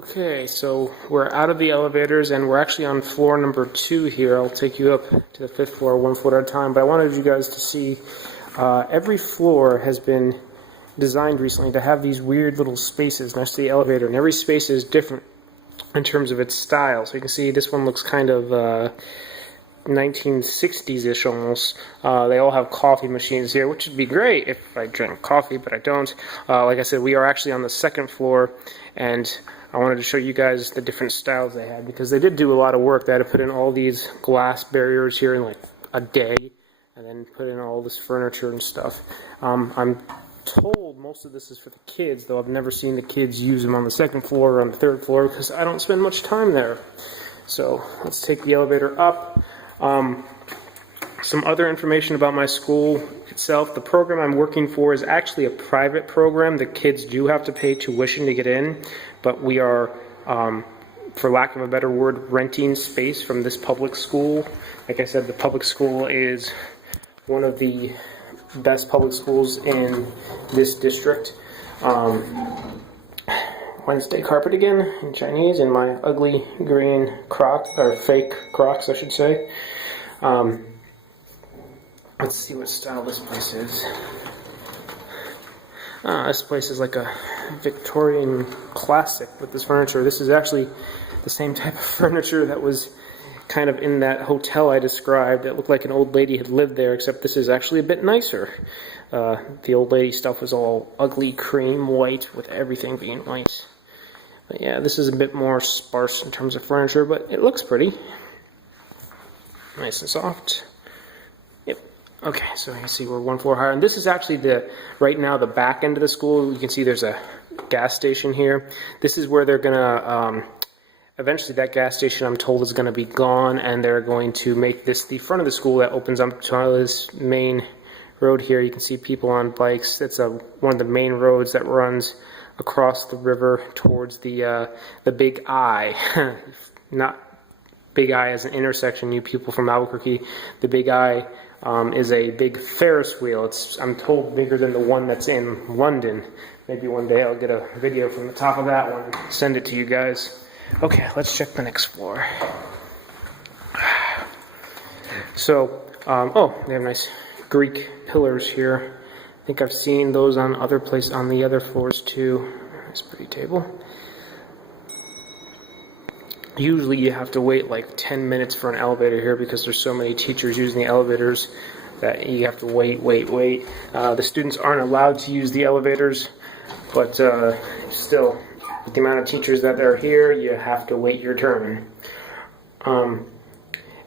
Okay, so we're out of the elevators and we're actually on floor number 2 here. I'll take you up to the 5th floor one foot at a time, but I wanted you guys to see every floor has been designed recently to have these weird little spaces next to the elevator, and every space is different in terms of its style. So you can see this one looks kind of 1960s-ish almost. They all have coffee machines here, which would be great if I drank coffee, but I don't. Like I said, we are actually on the 2nd floor, and I wanted to show you guys the different styles they had, because they did do a lot of work. They had to put in all these glass barriers here in like a day, and then put in all this furniture and stuff. I'm told most of this is for the kids, though I've never seen the kids use them on the 2nd floor or on the 3rd floor, because I don't spend much time there. So let's take the elevator up. Some other information about my school itself. The program I'm working for is actually a private program. The kids do have to pay tuition to get in, but we are, for lack of a better word, renting space from this public school. Like I said, the public school is one of the best public schools in this district. Wednesday carpet again in Chinese in my ugly green Crocs, or fake Crocs I should say. Let's see what style this place is. This place is like a Victorian classic with this furniture. This is actually the same type of furniture that was kind of in that hotel I described. It looked like an old lady had lived there, except this is actually a bit nicer. The old lady stuff was all ugly cream white with everything being white. But yeah, this is a bit more sparse in terms of furniture, but it looks pretty. Nice and soft. Yep. Okay, so you can see we're one floor higher. And this is actually right now the back end of the school. You can see there's a gas station here. This is where they're going to, eventually that gas station I'm told is going to be gone, and they're going to make this the front of the school that opens up to this main road here. You can see people on bikes. It's one of the main roads that runs across the river towards the Big I. Not Big I as an intersection, you people from Albuquerque. The Big I is a big Ferris wheel. It's, I'm told, bigger than the one that's in London. Maybe one day I'll get a video from the top of that one and send it to you guys. Okay, let's check the next floor. So, oh, they have nice Greek pillars here. I think I've seen those on the other floors too. Nice pretty table. Usually you have to wait like 10 minutes for an elevator here because there's so many teachers using the elevators that you have to wait. The students aren't allowed to use the elevators, but still, with the amount of teachers that are here, you have to wait your turn.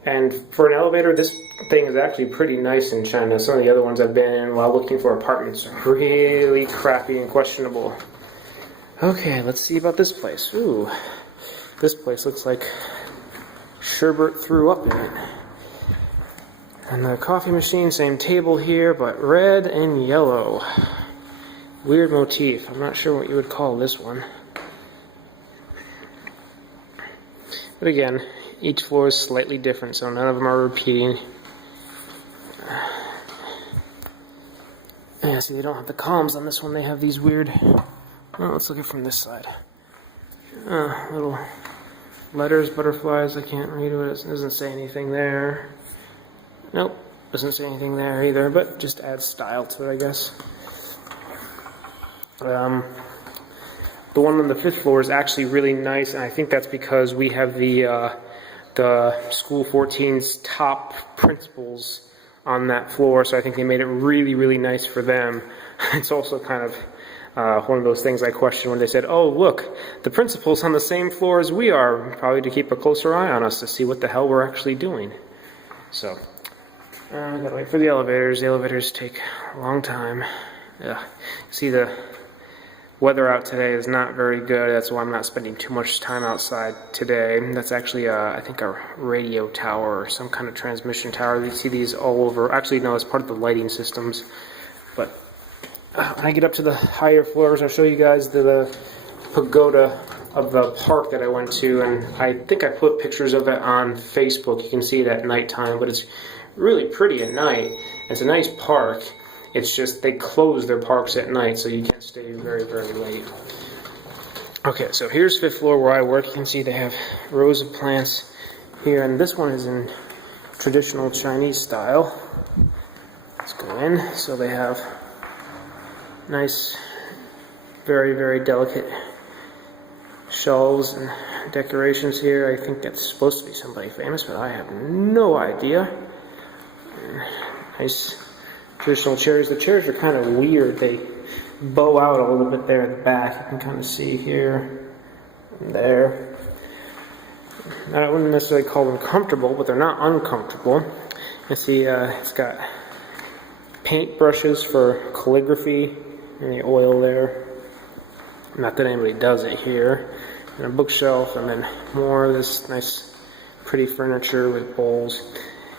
And for an elevator, this thing is actually pretty nice in China. Some of the other ones I've been in while looking for apartments are really crappy and questionable. Okay, let's see about this place. Ooh, this place looks like Sherbert threw up in it. And the coffee machine, same table here, but red and yellow. Weird motif. I'm not sure what you would call this one. But again, each floor is slightly different, so none of them are repeating. Yeah, see, they don't have the columns on this one. They have these weird... Oh, let's look at it from this side. Little letters, butterflies. I can't read it. It doesn't say anything there. Nope, doesn't say anything there either, but just adds style to it, I guess. The one on the 5th floor is actually really nice, and I think that's because we have the School 14's top principals on that floor, so I think they made it really nice for them. It's also kind of one of those things I questioned when they said, oh, look, the principal's on the same floor as we are, probably to keep a closer eye on us to see what the hell we're actually doing. So, I gotta wait for the elevators. The elevators take a long time. See, the weather out today is not very good. That's why I'm not spending too much time outside today. That's actually, I think, a radio tower or some kind of transmission tower. You see these all over. Actually, no, it's part of the lighting systems. But when I get up to the higher floors, I'll show you guys the pagoda of the park that I went to. And I think I put pictures of it on Facebook. You can see it at nighttime, but it's really pretty at night. It's a nice park. It's just they close their parks at night, so you can't stay very late. Okay, so here's 5th floor where I work. You can see they have rows of plants here, and this one is in traditional Chinese style. Let's go in. So they have nice, very, very delicate shelves and decorations here. I think that's supposed to be somebody famous, but I have no idea. Nice traditional chairs. The chairs are kind of weird. They bow out a little bit there at the back. You can kind of see here and there. I wouldn't necessarily call them comfortable, but they're not uncomfortable. You see it's got paint brushes for calligraphy and the oil there. Not that anybody does it here. And a bookshelf, and then more of this nice pretty furniture with bowls.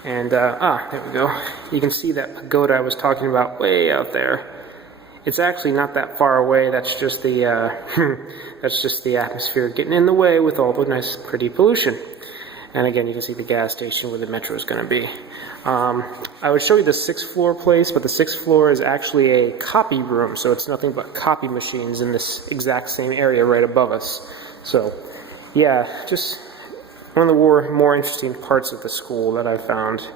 And there we go. You can see that pagoda I was talking about way out there. It's actually not that far away. That's just the that's just the atmosphere getting in the way with all the nice, pretty pollution. And again, you can see the gas station where the metro is going to be. I would show you the 6th floor place, but the 6th floor is actually a copy room, so it's nothing but copy machines in this exact same area right above us. So, yeah, just one of the more interesting parts of the school that I've found.